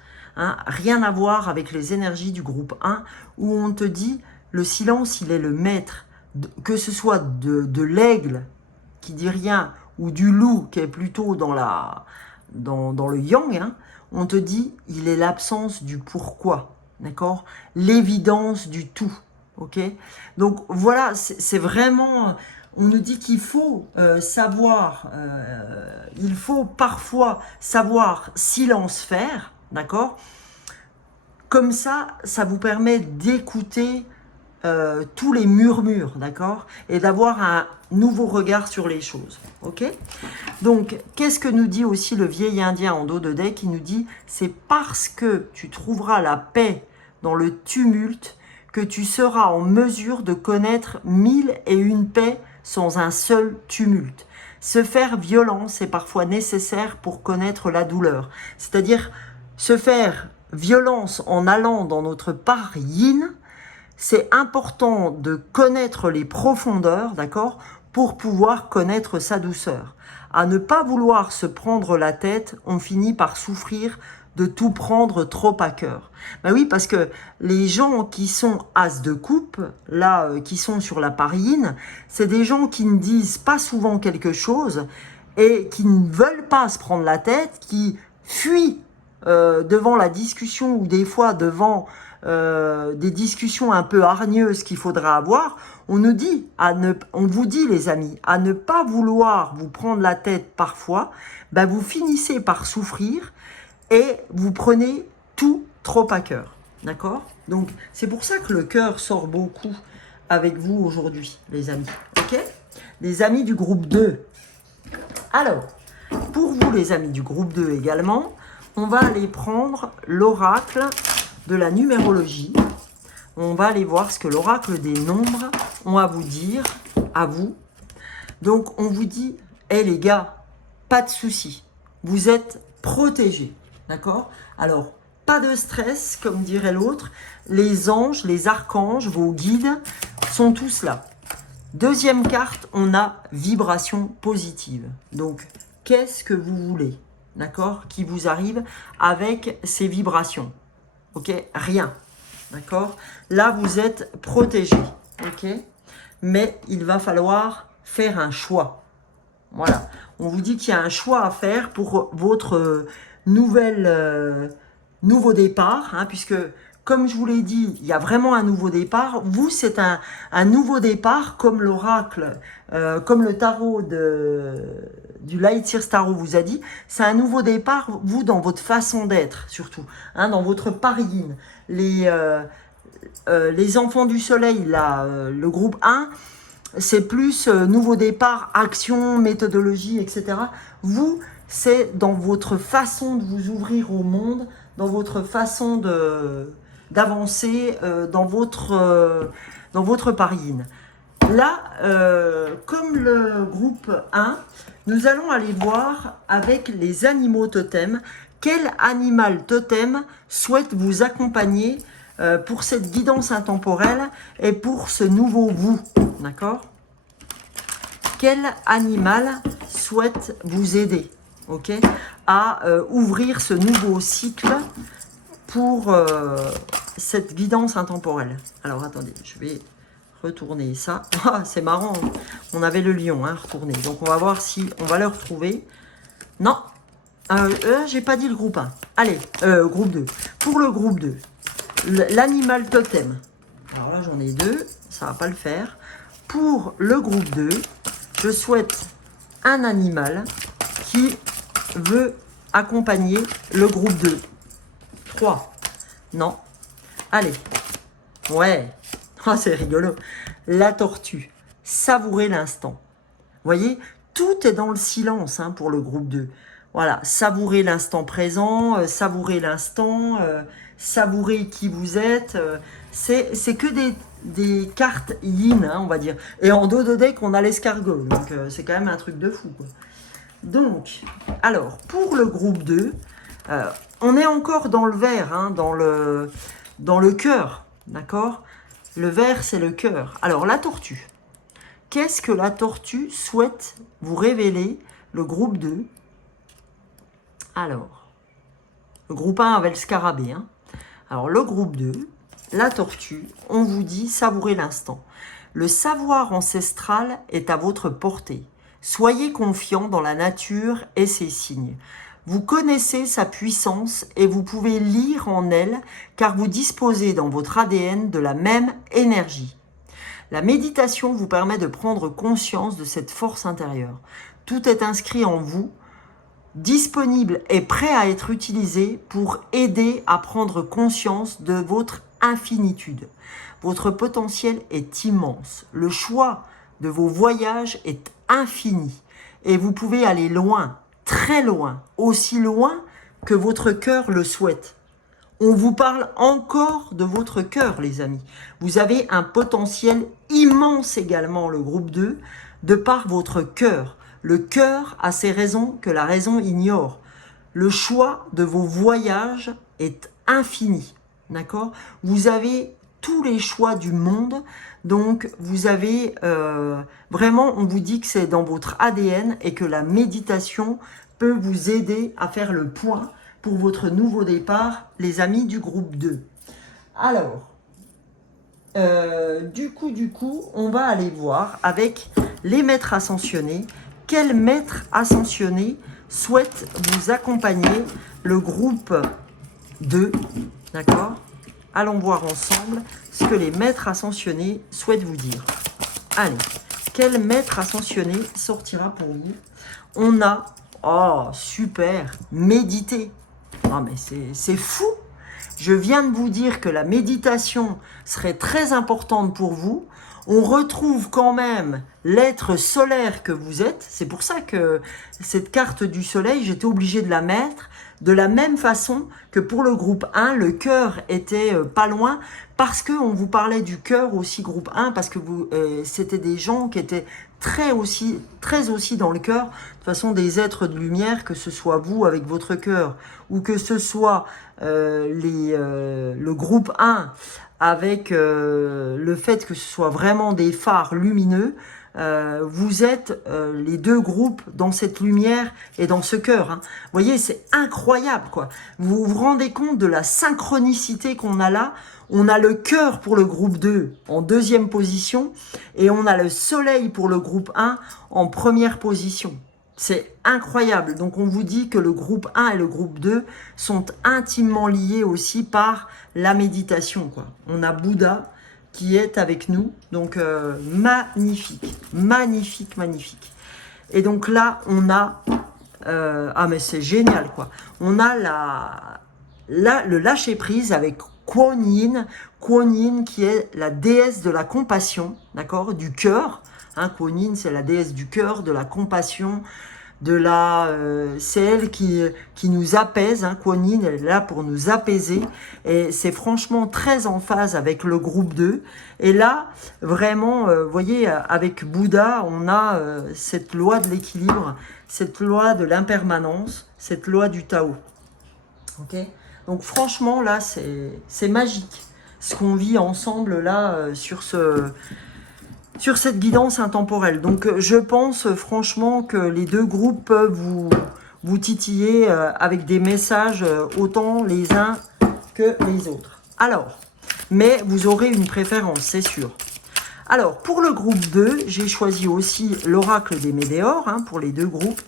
Rien à voir avec les énergies du groupe 1, où on te dit, le silence, il est le maître. Que ce soit de l'aigle, qui dit rien, ou du loup, qui est plutôt dans le yang, on te dit, il est l'absence du pourquoi. D'accord? L'évidence du tout. Ok? Donc voilà, c'est vraiment... On nous dit qu'il faut il faut parfois savoir silence faire. D'accord? Comme ça vous permet d'écouter tous les murmures, d'accord? Et d'avoir un nouveau regard sur les choses. Ok? Donc, qu'est-ce que nous dit aussi le vieil indien en dos de deck? Il nous dit, c'est parce que tu trouveras la paix dans le tumulte que tu seras en mesure de connaître 1001 paix sans un seul tumulte. Se faire violence est parfois nécessaire pour connaître la douleur. C'est-à-dire, se faire violence en allant dans notre part yin, c'est important de connaître les profondeurs, d'accord, pour pouvoir connaître sa douceur. À ne pas vouloir se prendre la tête, on finit par souffrir de tout prendre trop à cœur. Ben oui, parce que les gens qui sont as de coupe, là, qui sont sur la part yin, c'est des gens qui ne disent pas souvent quelque chose et qui ne veulent pas se prendre la tête, qui fuient devant la discussion ou des fois devant des discussions un peu hargneuses qu'il faudra avoir, on vous dit les amis, à ne pas vouloir vous prendre la tête parfois, ben vous finissez par souffrir et vous prenez tout trop à cœur, d'accord? Donc c'est pour ça que le cœur sort beaucoup avec vous aujourd'hui, les amis, ok? Les amis du groupe 2. Alors, pour vous les amis du groupe 2 également, on va aller prendre l'oracle de la numérologie. On va aller voir ce que l'oracle des nombres ont à vous dire, à vous. Donc, on vous dit, hé les gars, pas de souci, vous êtes protégés, d'accord? Alors, pas de stress, comme dirait l'autre. Les anges, les archanges, vos guides sont tous là. Deuxième carte, on a vibration positive. Donc, qu'est-ce que vous voulez, d'accord, qui vous arrive avec ces vibrations? Ok, rien, d'accord? Là, vous êtes protégé, ok? Mais il va falloir faire un choix. Voilà, on vous dit qu'il y a un choix à faire pour votre nouveau départ, hein, puisque, comme je vous l'ai dit, il y a vraiment un nouveau départ. Vous, c'est un nouveau départ, comme l'oracle, comme le tarot du Light Year Tarot vous a dit. C'est un nouveau départ, vous, dans votre façon d'être, surtout, hein, dans votre pariine. Les enfants du soleil, là, le groupe 1, c'est plus nouveau départ, action, méthodologie, etc. Vous, c'est dans votre façon de vous ouvrir au monde, dans votre façon d'avancer dans votre pariine. Là, comme le groupe 1, nous allons aller voir avec les animaux totems, quel animal totem souhaite vous accompagner pour cette guidance intemporelle et pour ce nouveau vous, d'accord? Quel animal souhaite vous aider, ok, à ouvrir ce nouveau cycle pour cette guidance intemporelle? Alors attendez, je vais retourner ça. Ah, c'est marrant, on avait le lion, hein, retourné. Donc on va voir si on va le retrouver. Non, j'ai pas dit le groupe 1. Allez, groupe 2. Pour le groupe 2, l'animal totem. Alors là, j'en ai deux, ça va pas le faire. Pour le groupe 2, je souhaite un animal qui veut accompagner le groupe 2. 3. Non. Allez. Ouais. Oh, c'est rigolo. La tortue. Savourer l'instant. Vous voyez, tout est dans le silence, hein, pour le groupe 2. Voilà, savourer l'instant présent, savourer l'instant, savourer qui vous êtes. C'est que des cartes yin, hein, on va dire. Et en dos de deck, on a l'escargot. Donc, c'est quand même un truc de fou, quoi. Donc, alors, pour le groupe 2, on est encore dans le vert, hein, dans le cœur, d'accord? Le vert, c'est le cœur. Alors, la tortue. Qu'est-ce que la tortue souhaite vous révéler, le groupe 2? Alors, le groupe 1 avait le scarabée, hein. Alors, le groupe 2, la tortue, on vous dit savourer l'instant. Le savoir ancestral est à votre portée. Soyez confiant dans la nature et ses signes. Vous connaissez sa puissance et vous pouvez lire en elle car vous disposez dans votre ADN de la même énergie. La méditation vous permet de prendre conscience de cette force intérieure. Tout est inscrit en vous, disponible et prêt à être utilisé pour aider à prendre conscience de votre infinitude. Votre potentiel est immense. Le choix de vos voyages est infini et vous pouvez aller loin, très loin, aussi loin que votre cœur le souhaite. On vous parle encore de votre cœur, les amis. Vous avez un potentiel immense également, le groupe 2, de par votre cœur. Le cœur a ses raisons que la raison ignore. Le choix de vos voyages est infini, d'accord? Vous avez tous les choix du monde, donc vous avez vraiment, on vous dit que c'est dans votre ADN et que la méditation peut vous aider à faire le point pour votre nouveau départ, les amis du groupe 2. Alors, du coup, on va aller voir avec les maîtres ascensionnés quel maître ascensionné souhaite vous accompagner, le groupe 2, d'accord? Allons voir ensemble ce que les maîtres ascensionnés souhaitent vous dire. Allez, quel maître ascensionné sortira pour vous? On a, oh super, méditer. Non mais c'est fou. Je viens de vous dire que la méditation serait très importante pour vous. On retrouve quand même l'être solaire que vous êtes. C'est pour ça que cette carte du soleil, j'étais obligé de la mettre. De la même façon que pour le groupe 1, le cœur était pas loin, parce qu'on vous parlait du cœur aussi groupe 1, parce que c'était des gens qui étaient très aussi dans le cœur, de toute façon des êtres de lumière, que ce soit vous avec votre cœur, ou que ce soit le groupe 1 avec le fait que ce soit vraiment des phares lumineux. Vous êtes les deux groupes dans cette lumière et dans ce cœur. Hein. Vous voyez, c'est incroyable, quoi. Vous vous rendez compte de la synchronicité qu'on a là? On a le cœur pour le groupe 2 en deuxième position et on a le soleil pour le groupe 1 en première position. C'est incroyable. Donc on vous dit que le groupe 1 et le groupe 2 sont intimement liés aussi par la méditation, quoi. On a Bouddha qui est avec nous, donc magnifique, magnifique, magnifique. Et donc là, on a, ah mais c'est génial, quoi. On a le lâcher-prise avec Kuan Yin qui est la déesse de la compassion, d'accord, du cœur. Hein, Kuan Yin, c'est la déesse du cœur, de la compassion, c'est elle qui nous apaise. Hein, Kuan Yin, elle est là pour nous apaiser et c'est franchement très en phase avec le groupe 2. Et là, vraiment, vous voyez, avec Bouddha, on a cette loi de l'équilibre, cette loi de l'impermanence, cette loi du Tao. Ok? Donc franchement, là, c'est magique ce qu'on vit ensemble là sur cette guidance intemporelle. Donc je pense franchement que les deux groupes peuvent vous titiller avec des messages autant les uns que les autres. Alors, mais vous aurez une préférence, c'est sûr. Alors, pour le groupe 2, j'ai choisi aussi l'oracle des Médéors, hein, pour les deux groupes.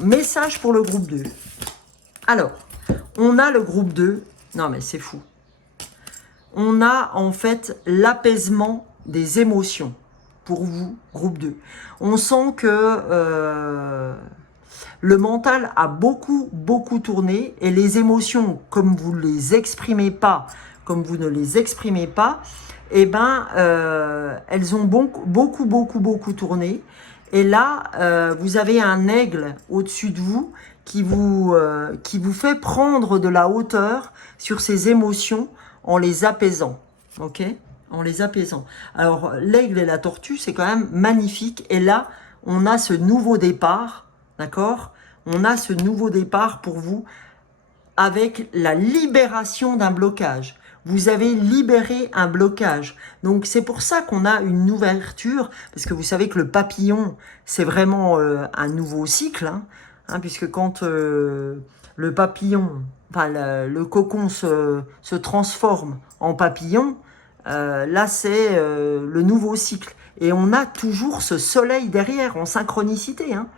Message pour le groupe 2. Alors, on a le groupe 2. Non mais c'est fou. On a en fait l'apaisement des émotions. Pour vous, groupe 2. On sent que le mental a beaucoup tourné et les émotions, comme vous ne les exprimez pas, eh ben, elles ont beaucoup tourné. Et là, vous avez un aigle au-dessus de vous qui vous fait prendre de la hauteur sur ces émotions en les apaisant. Ok ? En les apaisant. Alors, l'aigle et la tortue, c'est quand même magnifique. Et là, on a ce nouveau départ, d'accord? On a ce nouveau départ pour vous avec la libération d'un blocage. Vous avez libéré un blocage. Donc, c'est pour ça qu'on a une ouverture, parce que vous savez que le papillon, c'est vraiment un nouveau cycle, hein, puisque quand le papillon, enfin le cocon se transforme en papillon, là, c'est le nouveau cycle. Et on a toujours ce soleil derrière, en synchronicité. Hein,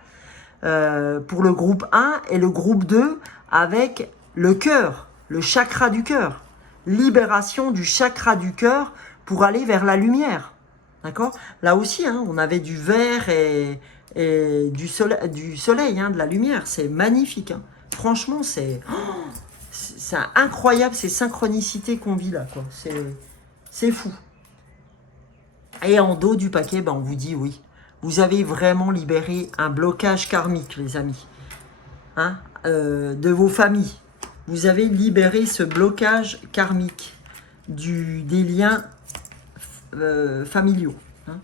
pour le groupe 1 et le groupe 2, avec le cœur, le chakra du cœur. Libération du chakra du cœur pour aller vers la lumière. D'accord? Là aussi, hein, on avait du vert et du soleil, hein, de la lumière. C'est magnifique. Hein. Franchement, c'est incroyable, ces synchronicités qu'on vit là, quoi. C'est fou. Et en dos du paquet, ben on vous dit oui. Vous avez vraiment libéré un blocage karmique, les amis. Hein, de vos familles. Vous avez libéré ce blocage karmique des liens familiaux. Hein.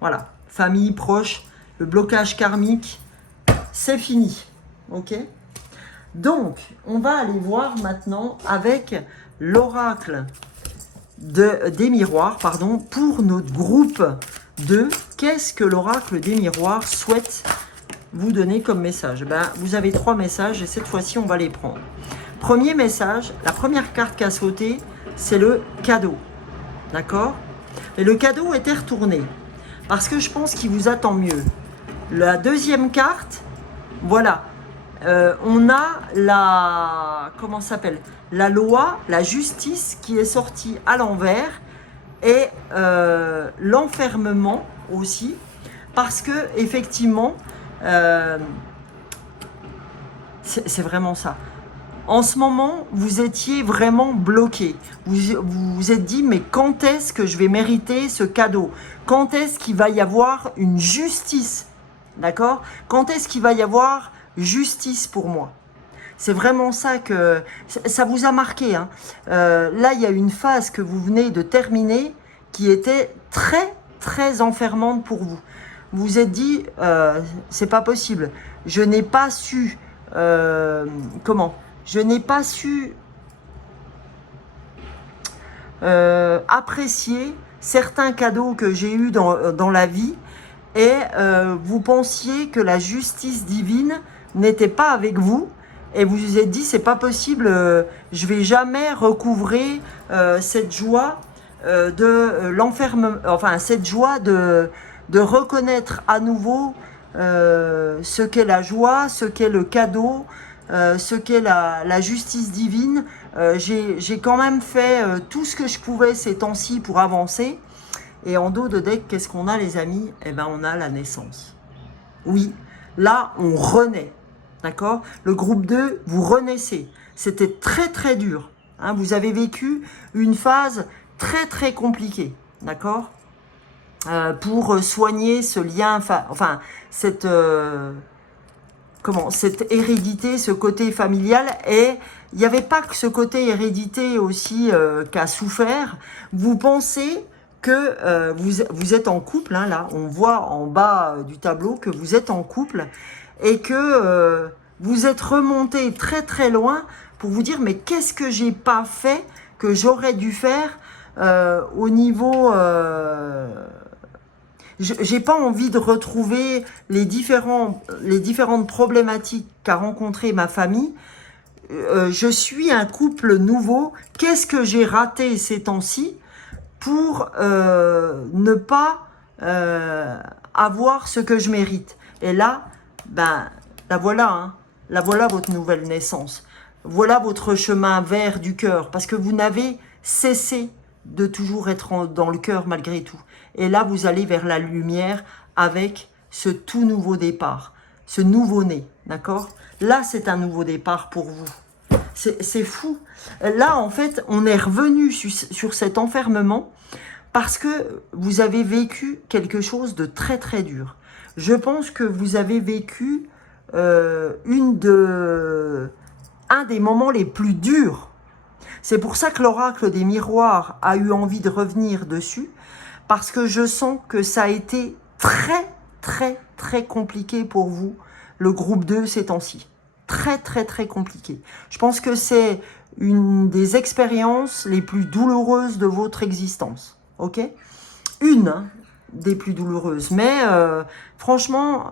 Voilà. Famille, proche, le blocage karmique, c'est fini. Ok ? Donc, on va aller voir maintenant avec l'oracle des miroirs, pardon, pour notre groupe 2, qu'est-ce que l'oracle des miroirs souhaite vous donner comme message? Ben, vous avez 3 messages et cette fois-ci, on va les prendre. Premier message, la première carte qui a sauté, c'est le cadeau. D'accord? Et le cadeau était retourné parce que je pense qu'il vous attend mieux. La deuxième carte, voilà, on a la, comment ça s'appelle, la loi, la justice qui est sortie à l'envers et l'enfermement aussi, parce que effectivement, c'est vraiment ça. En ce moment, vous étiez vraiment bloqué. Vous vous êtes dit, mais quand est-ce que je vais mériter ce cadeau? Quand est-ce qu'il va y avoir une justice? D'accord? Quand est-ce qu'il va y avoir justice pour moi? C'est vraiment ça que ça vous a marqué. Hein. Là, il y a une phase que vous venez de terminer qui était très, très enfermante pour vous. Vous vous êtes dit, c'est pas possible. Je n'ai pas su... comment? Je n'ai pas su apprécier certains cadeaux que j'ai eus dans la vie et vous pensiez que la justice divine n'était pas avec vous et vous vous êtes dit c'est pas possible, je vais jamais recouvrer cette joie de l'enfermement, enfin cette joie de reconnaître à nouveau ce qu'est la joie, ce qu'est le cadeau, ce qu'est la justice divine. J'ai quand même fait tout ce que je pouvais ces temps-ci pour avancer. Et en dos de deck, qu'est-ce qu'on a les amis? Eh bien on a la naissance. Oui, là on renaît. D'accord? Le groupe 2, vous renaissez. C'était très très dur. Hein, vous avez vécu une phase très très compliquée. D'accord? Pour soigner ce lien, enfin cette cette hérédité, ce côté familial. Et il n'y avait pas que ce côté hérédité aussi qui a souffert. Vous pensez que vous êtes en couple, hein, là, on voit en bas du tableau que vous êtes en couple et que vous êtes remonté très très loin pour vous dire mais qu'est-ce que j'ai pas fait que j'aurais dû faire au niveau... j'ai pas envie de retrouver les différentes problématiques qu'a rencontré ma famille. Je suis un couple nouveau. Qu'est-ce que j'ai raté ces temps-ci pour ne pas avoir ce que je mérite? Et là, ben, la voilà, hein. La voilà votre nouvelle naissance. Voilà votre chemin vert du cœur, parce que vous n'avez cessé de toujours être dans le cœur malgré tout. Et là, vous allez vers la lumière avec ce tout nouveau départ, ce nouveau-né, d'accord? Là, c'est un nouveau départ pour vous. C'est fou. Là, en fait, on est revenu sur cet enfermement parce que vous avez vécu quelque chose de très, très dur. Je pense que vous avez vécu un des moments les plus durs. C'est pour ça que l'oracle des miroirs a eu envie de revenir dessus, parce que je sens que ça a été très, très, très compliqué pour vous, le groupe 2 ces temps-ci. Très, très, très compliqué. Je pense que c'est une des expériences les plus douloureuses de votre existence. Ok? Une des plus douloureuses. Mais franchement,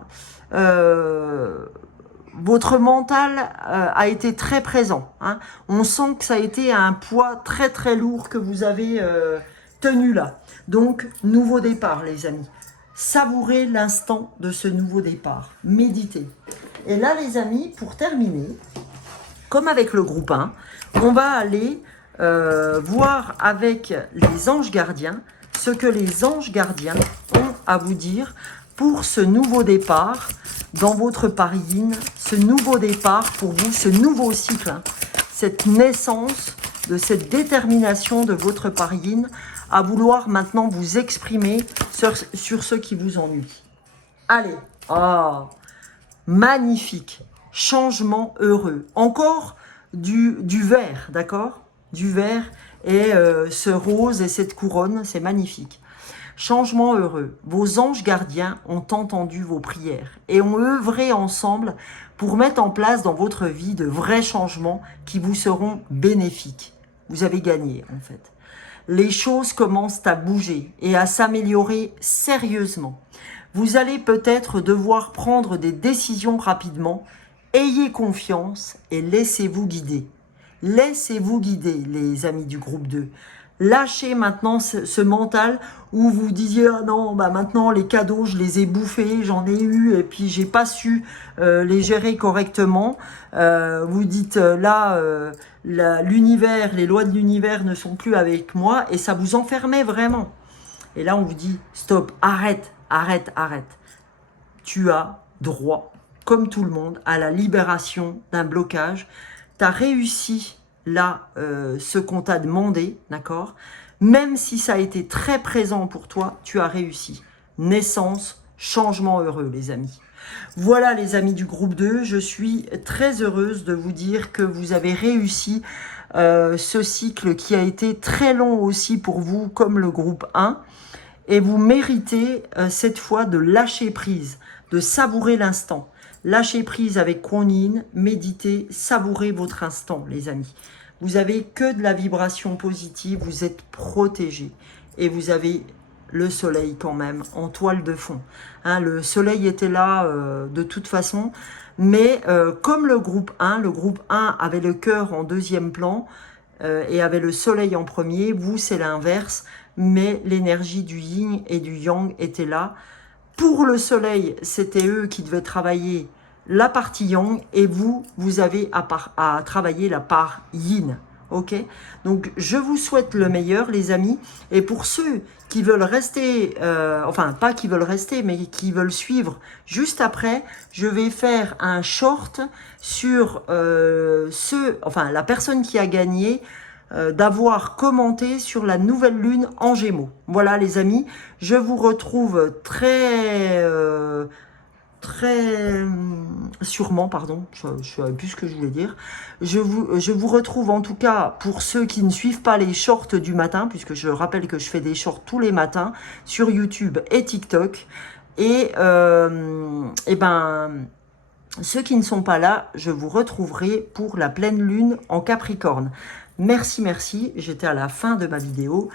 votre mental a été très présent. Hein. On sent que ça a été un poids très, très lourd que vous avez tenu là. Donc, nouveau départ, les amis. Savourez l'instant de ce nouveau départ. Méditez. Et là, les amis, pour terminer, comme avec le groupe 1, on va aller voir avec les anges gardiens ce que les anges gardiens ont à vous dire pour ce nouveau départ dans votre pariine, ce nouveau départ pour vous, ce nouveau cycle, hein, cette naissance de cette détermination de votre pariine à vouloir maintenant vous exprimer sur ce qui vous ennuie. Allez, oh, magnifique, changement heureux. Encore du vert, d'accord? Du vert et ce rose et cette couronne, c'est magnifique. Changement heureux. Vos anges gardiens ont entendu vos prières et ont œuvré ensemble pour mettre en place dans votre vie de vrais changements qui vous seront bénéfiques. Vous avez gagné, en fait. Les choses commencent à bouger et à s'améliorer sérieusement. Vous allez peut-être devoir prendre des décisions rapidement. Ayez confiance et laissez-vous guider. Laissez-vous guider, les amis du groupe 2. Lâchez maintenant ce mental où vous disiez ah non, bah maintenant les cadeaux je les ai bouffés, j'en ai eu et puis j'ai pas su les gérer correctement. Vous dites l'univers, les lois de l'univers ne sont plus avec moi et ça vous enfermait vraiment. Et là on vous dit stop, arrête, arrête, arrête. Tu as droit, comme tout le monde, à la libération d'un blocage. Tu as réussi là ce qu'on t'a demandé, d'accord? Même si ça a été très présent pour toi, tu as réussi. Naissance, changement heureux, les amis. Voilà les amis du groupe 2, je suis très heureuse de vous dire que vous avez réussi ce cycle qui a été très long aussi pour vous, comme le groupe 1. Et vous méritez cette fois de lâcher prise, de savourer l'instant. Lâchez prise avec Kuan-Yin, méditez, savourez votre instant, les amis. Vous avez que de la vibration positive, vous êtes protégés. Et vous avez le soleil quand même, en toile de fond. Hein, le soleil était là de toute façon, mais comme le groupe 1 avait le cœur en deuxième plan et avait le soleil en premier, vous c'est l'inverse, mais l'énergie du yin et du yang était là. Pour le soleil, c'était eux qui devaient travailler la partie yang et vous avez à travailler la part yin. Ok? Donc, je vous souhaite le meilleur, les amis. Et pour ceux qui veulent rester, enfin, pas qui veulent rester, mais qui veulent suivre, juste après, je vais faire un short sur la personne qui a gagné, d'avoir commenté sur la nouvelle lune en Gémeaux. Voilà les amis, je vous retrouve très sûrement, pardon, je ne savais plus ce que je voulais dire. Je vous retrouve en tout cas pour ceux qui ne suivent pas les shorts du matin, puisque je rappelle que je fais des shorts tous les matins sur YouTube et TikTok. Et ceux qui ne sont pas là, je vous retrouverai pour la pleine lune en Capricorne. Merci, merci. J'étais à la fin de ma vidéo.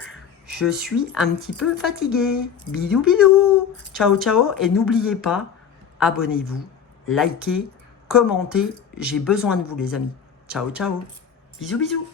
Je suis un petit peu fatiguée. Bidou, bidou. Ciao, ciao. Et n'oubliez pas, abonnez-vous, likez, commentez. J'ai besoin de vous, les amis. Ciao, ciao. Bisous, bisous.